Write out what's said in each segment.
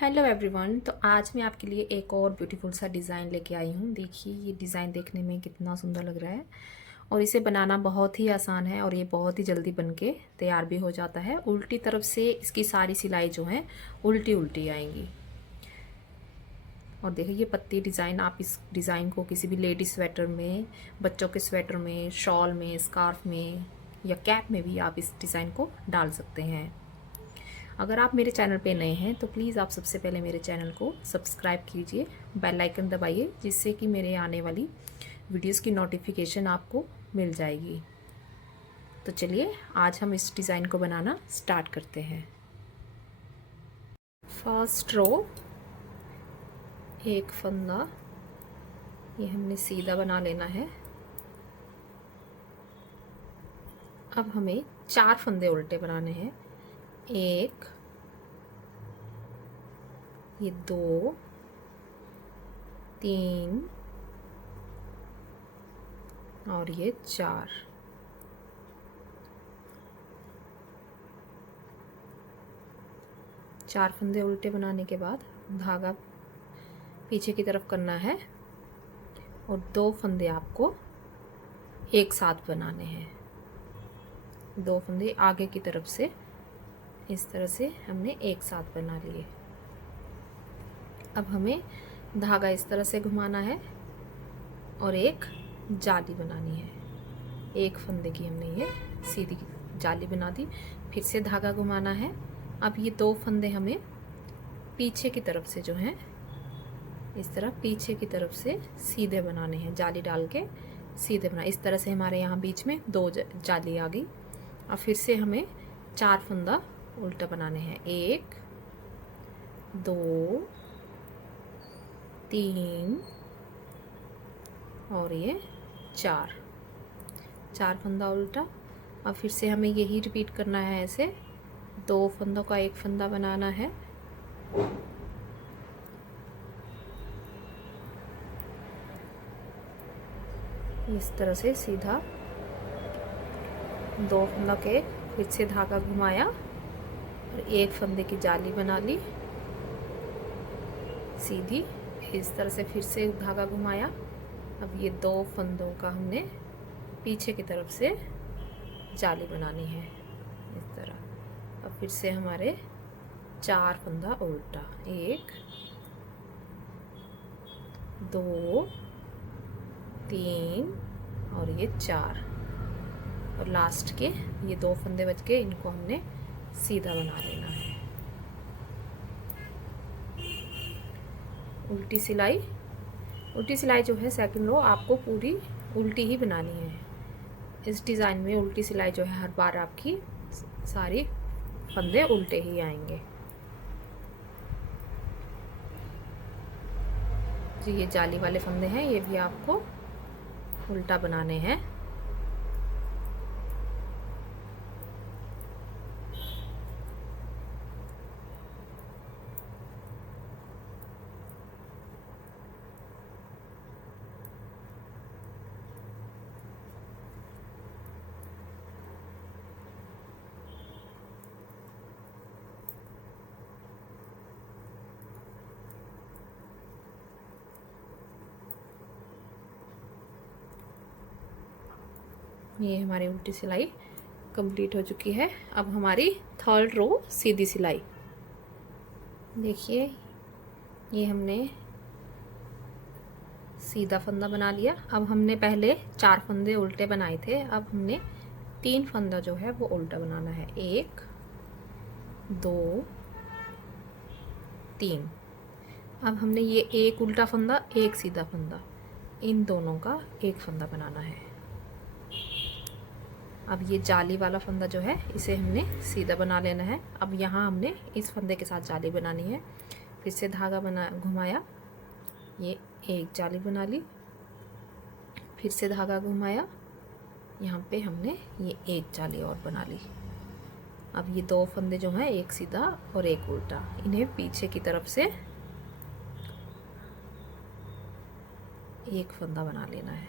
Hello everyone. तो आज मैं आपके लिए एक और ब्यूटीफुल सा डिज़ाइन लेके आई हूँ। देखिए ये डिज़ाइन देखने में कितना सुंदर लग रहा है और इसे बनाना बहुत ही आसान है और ये बहुत ही जल्दी बनके तैयार भी हो जाता है। उल्टी तरफ से इसकी सारी सिलाई जो है उल्टी उल्टी आएंगी। और देखिए ये पत्ती डिज़ाइन, आप इस डिज़ाइन को किसी भी लेडीज स्वेटर में, बच्चों के स्वेटर में, शॉल में, स्कार्फ में या कैप में भी आप इस डिज़ाइन को डाल सकते हैं। अगर आप मेरे चैनल पे नए हैं तो प्लीज़ आप सबसे पहले मेरे चैनल को सब्सक्राइब कीजिए, बेल आइकन दबाइए, जिससे कि मेरे आने वाली वीडियोस की नोटिफिकेशन आपको मिल जाएगी। तो चलिए आज हम इस डिज़ाइन को बनाना स्टार्ट करते हैं। फर्स्ट रो, एक फंदा ये हमने सीधा बना लेना है। अब हमें 4 फंदे उल्टे बनाने हैं। एक, ये 2, 3 और ये 4। चार फंदे उल्टे बनाने के बाद धागा पीछे की तरफ करना है और 2 फंदे आपको एक साथ बनाने हैं। 2 फंदे आगे की तरफ से इस तरह से हमने एक साथ बना लिए। अब हमें धागा इस तरह से घुमाना है और एक जाली बनानी है। एक फंदे की हमने ये सीधी जाली बना दी। फिर से धागा घुमाना है। अब ये 2 फंदे हमें पीछे की तरफ से जो है इस तरह पीछे की तरफ से सीधे बनाने हैं। जाली डाल के सीधे बना, इस तरह से हमारे यहाँ बीच में 2 जाली आ गई। अब फिर से हमें 4 फंदा उल्टा बनाने हैं। 1, 2, 3 और ये 4 फंदा उल्टा। अब फिर से हमें यही रिपीट करना है। ऐसे 2 फंदों का एक फंदा बनाना है। इस तरह से सीधा 2 फंदा के, फिर से धागा घुमाया और एक फंदे की जाली बना ली सीधी। इस तरह से फिर से धागा घुमाया। अब ये 2 फंदों का हमने पीछे की तरफ से जाली बनानी है इस तरह। अब फिर से हमारे 4 फंदा उल्टा, 1, 2, 3 और ये 4 और लास्ट के ये 2 फंदे बच के, इनको हमने सीधा बना लेना है। उल्टी सिलाई जो है सेकंड रो आपको पूरी उल्टी ही बनानी है। इस डिज़ाइन में उल्टी सिलाई जो है हर बार आपकी सारी फंदे उल्टे ही आएंगे। जो ये जाली वाले फंदे हैं ये भी आपको उल्टा बनाने हैं। ये हमारी उल्टी सिलाई कंप्लीट हो चुकी है। अब हमारी थर्ड रो सीधी सिलाई। देखिए ये हमने सीधा फंदा बना लिया। अब हमने पहले 4 फंदे उल्टे बनाए थे। अब हमने 3 फंदा जो है वो उल्टा बनाना है। 1, 2, 3। अब हमने ये एक उल्टा फंदा, एक सीधा फंदा, इन दोनों का एक फंदा बनाना है। अब ये जाली वाला फंदा जो है इसे हमने सीधा बना लेना है। अब यहाँ हमने इस फंदे के साथ जाली बनानी है। फिर से धागा घुमाया, ये एक जाली बना ली। फिर से धागा घुमाया, यहाँ पे हमने ये एक जाली और बना ली। अब ये 2 फंदे जो हैं एक सीधा और एक उल्टा, इन्हें पीछे की तरफ से एक फंदा बना लेना है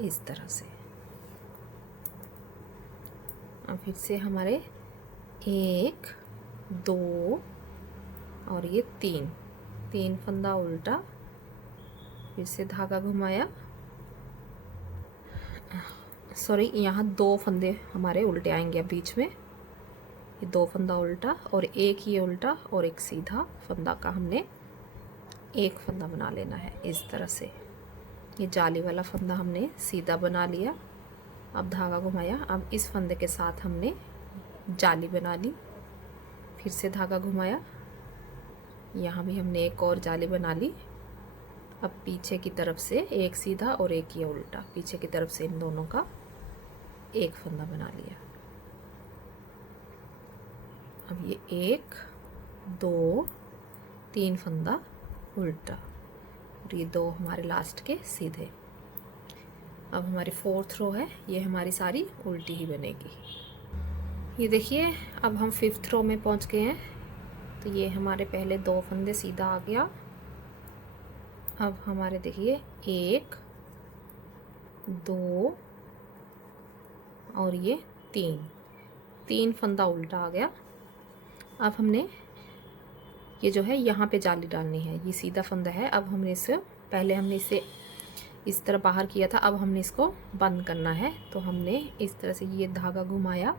इस तरह से। अब फिर से हमारे 1, 2, और ये 3 फंदा उल्टा, फिर से धागा घुमाया, सॉरी यहाँ 2 फंदे हमारे उल्टे आएंगे अब बीच में, ये 2 फंदा उल्टा और एक ये उल्टा और एक सीधा फंदा का हमने एक फंदा बना लेना है इस तरह से। ये जाली वाला फंदा हमने सीधा बना लिया, अब धागा घुमाया, अब इस फंदे के साथ हमने जाली बना ली, फिर से धागा घुमाया, यहाँ भी हमने एक और जाली बना ली। अब पीछे की तरफ से एक सीधा और एक ये उल्टा, पीछे की तरफ से इन दोनों का एक फंदा बना लिया। अब ये 1 2 3 फंदा उल्टा और ये 2 हमारे लास्ट के सीधे। अब हमारी 4th रो है, ये हमारी सारी उल्टी ही बनेगी। ये देखिए अब हम 5th रो में पहुंच गए हैं। तो ये हमारे पहले 2 फंदे सीधा आ गया। अब हमारे देखिए 1 2 और ये 3 फंदा उल्टा आ गया। अब हमने ये जो है यहाँ पे जाली डालनी है, ये सीधा फंदा है। अब हमने इसे पहले हमने इसे इस तरह बाहर किया था, अब हमने इसको बंद करना है। तो हमने इस तरह से ये धागा घुमाया,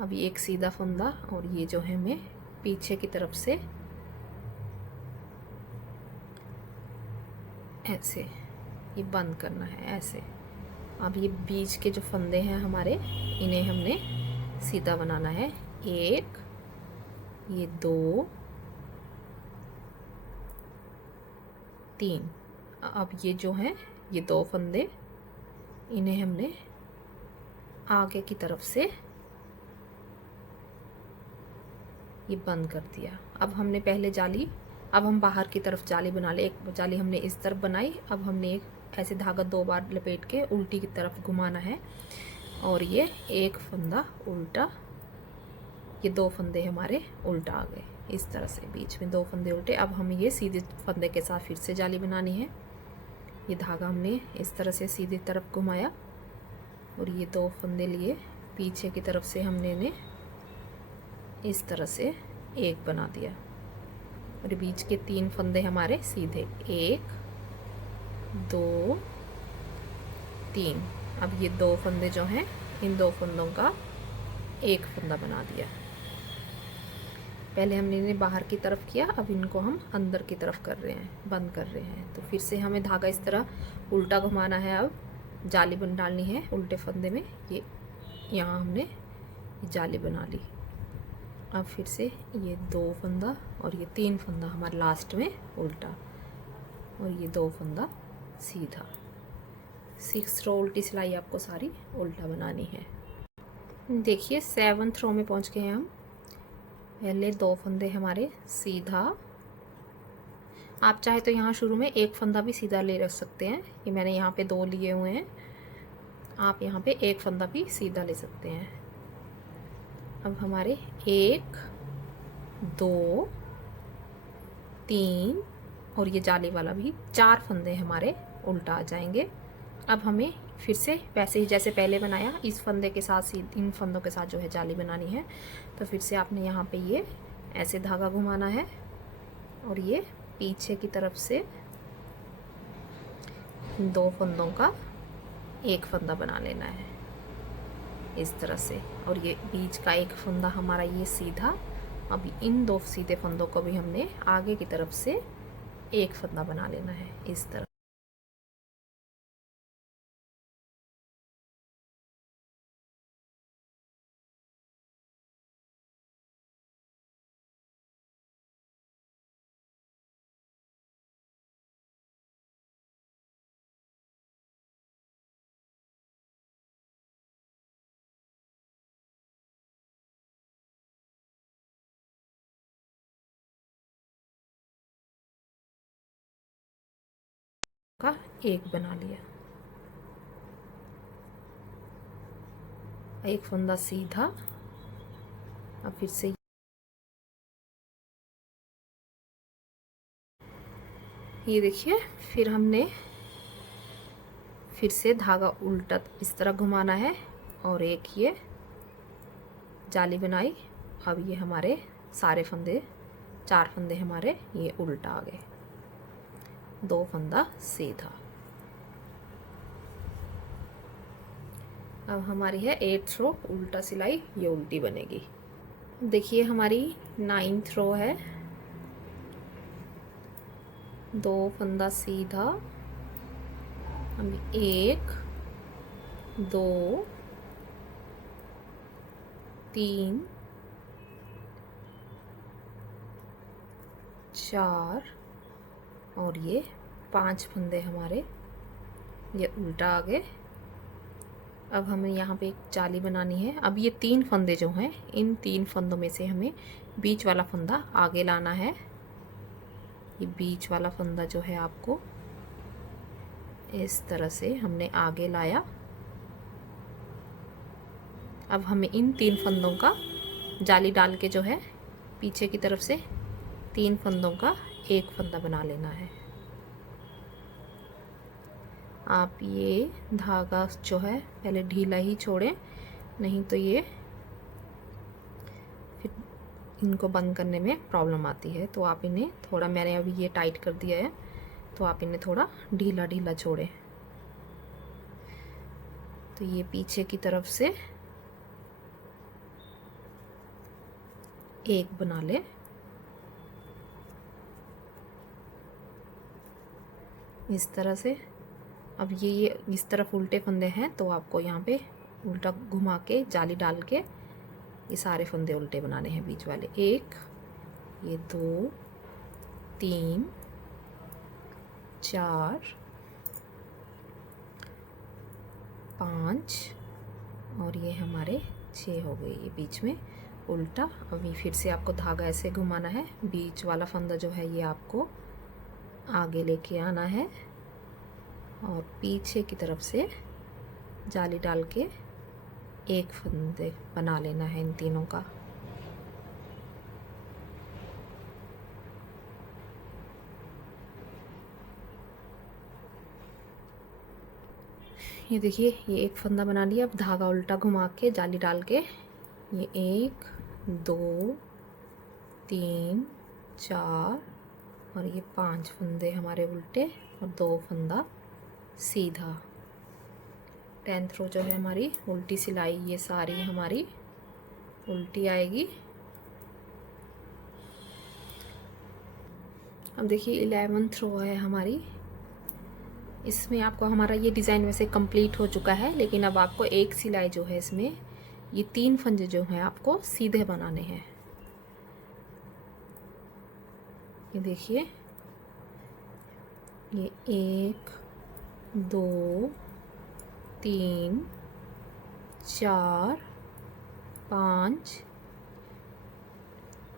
अब ये एक सीधा फंदा और ये जो है हमें पीछे की तरफ से ऐसे ये बंद करना है ऐसे। अब ये बीच के जो फंदे हैं हमारे, इन्हें हमने सीधा बनाना है। 1 ये 2 3। अब ये जो है ये 2 फंदे, इन्हें हमने आगे की तरफ से ये बंद कर दिया। अब हमने पहले जाली, अब हम बाहर की तरफ जाली बना ले। एक जाली हमने इस तरफ बनाई, अब हमने एक ऐसे धागा 2 बार लपेट के उल्टी की तरफ घुमाना है और ये एक फंदा उल्टा, ये 2 फंदे हमारे उल्टा आ गए इस तरह से, बीच में 2 फंदे उल्टे। अब हम ये सीधे फंदे के साथ फिर से जाली बनानी है। ये धागा हमने इस तरह से सीधी तरफ घुमाया और ये 2 फंदे लिए, पीछे की तरफ से हमने इन्हें इस तरह से एक बना दिया और बीच के 3 फंदे हमारे सीधे, 1 2 3। अब ये 2 फंदे जो हैं, इन 2 फंदों का एक फंदा बना दिया। पहले हमने इन्हें बाहर की तरफ किया, अब इनको हम अंदर की तरफ कर रहे हैं, बंद कर रहे हैं। तो फिर से हमें धागा इस तरह उल्टा घुमाना है। अब जाली बन डालनी है उल्टे फंदे में, ये यहाँ हमने जाली बना ली। अब फिर से ये 2 फंदा और ये 3 फंदा हमारे लास्ट में उल्टा और ये 2 फंदा सीधा। 6 रो उल्टी सिलाई आपको सारी उल्टा बनानी है। देखिए 7th रो में पहुंच गए हैं हम। पहले 2 फंदे हमारे सीधा, आप चाहे तो यहाँ शुरू में एक फंदा भी सीधा ले रख सकते हैं। ये मैंने यहाँ पे 2 लिए हुए हैं, आप यहाँ पे एक फंदा भी सीधा ले सकते हैं। अब हमारे 1 2 3 और ये जाली वाला भी 4 फंदे हमारे उल्टा आ जाएंगे। अब हमें फिर से वैसे ही जैसे पहले बनाया, इस फंदे के साथ इन फंदों के साथ जो है जाली बनानी है। तो फिर से आपने यहाँ पे ये ऐसे धागा घुमाना है और ये पीछे की तरफ से इन 2 फंदों का एक फंदा बना लेना है इस तरह से, और ये बीच का एक फंदा हमारा ये सीधा। अब इन 2 सीधे फंदों को भी हमने आगे की तरफ से एक फंदा बना लेना है इस तरह। का एक बना लिया, एक फंदा सीधा। अब फिर से ये देखिए, फिर हमने फिर से धागा उल्टा इस तरह घुमाना है और एक ये जाली बनाई। अब ये हमारे सारे फंदे 4 फंदे हमारे ये उल्टा आ गए, 2 फंदा सीधा। अब हमारी है 8th रो उल्टा सिलाई, ये उल्टी बनेगी। देखिए हमारी 9th रो है, 2 फंदा सीधा, हम 1 2 3 4 और ये 5 फंदे हमारे ये उल्टा आ गए। अब हमें यहाँ पे एक जाली बनानी है। अब ये 3 फंदे जो हैं, इन 3 फंदों में से हमें बीच वाला फंदा आगे लाना है। ये बीच वाला फंदा जो है आपको इस तरह से हमने आगे लाया। अब हमें इन 3 फंदों का जाली डाल के जो है पीछे की तरफ से 3 फंदों का एक फंदा बना लेना है। आप ये धागा जो है पहले ढीला ही छोड़ें, नहीं तो ये फिर इनको बंद करने में प्रॉब्लम आती है। तो आप इन्हें थोड़ा, मैंने अभी ये टाइट कर दिया है, तो आप इन्हें थोड़ा ढीला ढीला छोड़ें। तो ये पीछे की तरफ से एक बना ले, इस तरह से। अब ये इस तरफ उल्टे फंदे हैं, तो आपको यहाँ पे उल्टा घुमा के जाली डाल के ये सारे फंदे उल्टे बनाने हैं बीच वाले। 1 ये 2 3 4 5 और ये हमारे 6 हो गए, ये बीच में उल्टा। अभी फिर से आपको धागा ऐसे घुमाना है, बीच वाला फंदा जो है ये आपको आगे लेके आना है और पीछे की तरफ से जाली डाल के एक फंदे बना लेना है इन तीनों का। ये देखिए, ये एक फंदा बना लिया। अब धागा उल्टा घुमा के जाली डाल के ये 1 2 3 4 और ये 5 फंदे हमारे उल्टे और 2 फंदा सीधा। 10th रो जो है हमारी उल्टी सिलाई, ये सारी हमारी उल्टी आएगी। अब देखिए 11th रो है हमारी, इसमें आपको हमारा ये डिज़ाइन वैसे कंप्लीट हो चुका है, लेकिन अब आपको एक सिलाई जो है इसमें ये 3 फंदे जो हैं आपको सीधे बनाने हैं। ये देखिए, ये 1 2 3 4 5,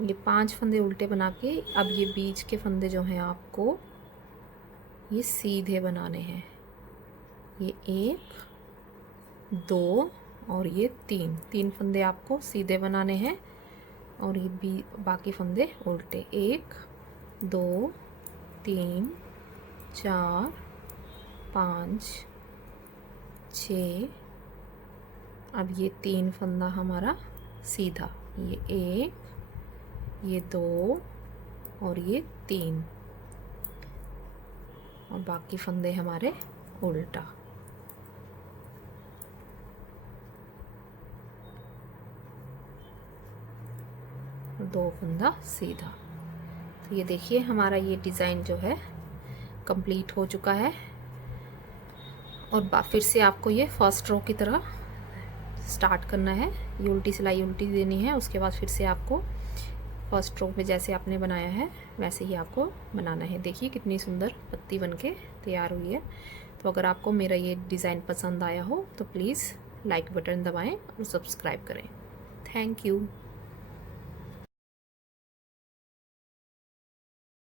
ये 5 फंदे उल्टे बना के अब ये बीच के फंदे जो हैं आपको ये सीधे बनाने हैं। ये 1 2 और ये 3 फंदे आपको सीधे बनाने हैं और ये बाकी फंदे उल्टे। 1 2 3 4 5 6, अब ये 3 फंदा हमारा सीधा, ये 1 ये 2 और ये 3 और बाकी फंदे हमारे उल्टा। और 2 फंदा सीधा। तो ये देखिए हमारा ये डिज़ाइन जो है कंप्लीट हो चुका है। और फिर से आपको ये फर्स्ट रो की तरह स्टार्ट करना है। ये उल्टी सिलाई उल्टी देनी है, उसके बाद फिर से आपको फर्स्ट रो पे जैसे आपने बनाया है वैसे ही आपको बनाना है। देखिए कितनी सुंदर पत्ती बनके तैयार हुई है। तो अगर आपको मेरा ये डिज़ाइन पसंद आया हो तो प्लीज़ लाइक बटन दबाएं और सब्सक्राइब करें। Thank you.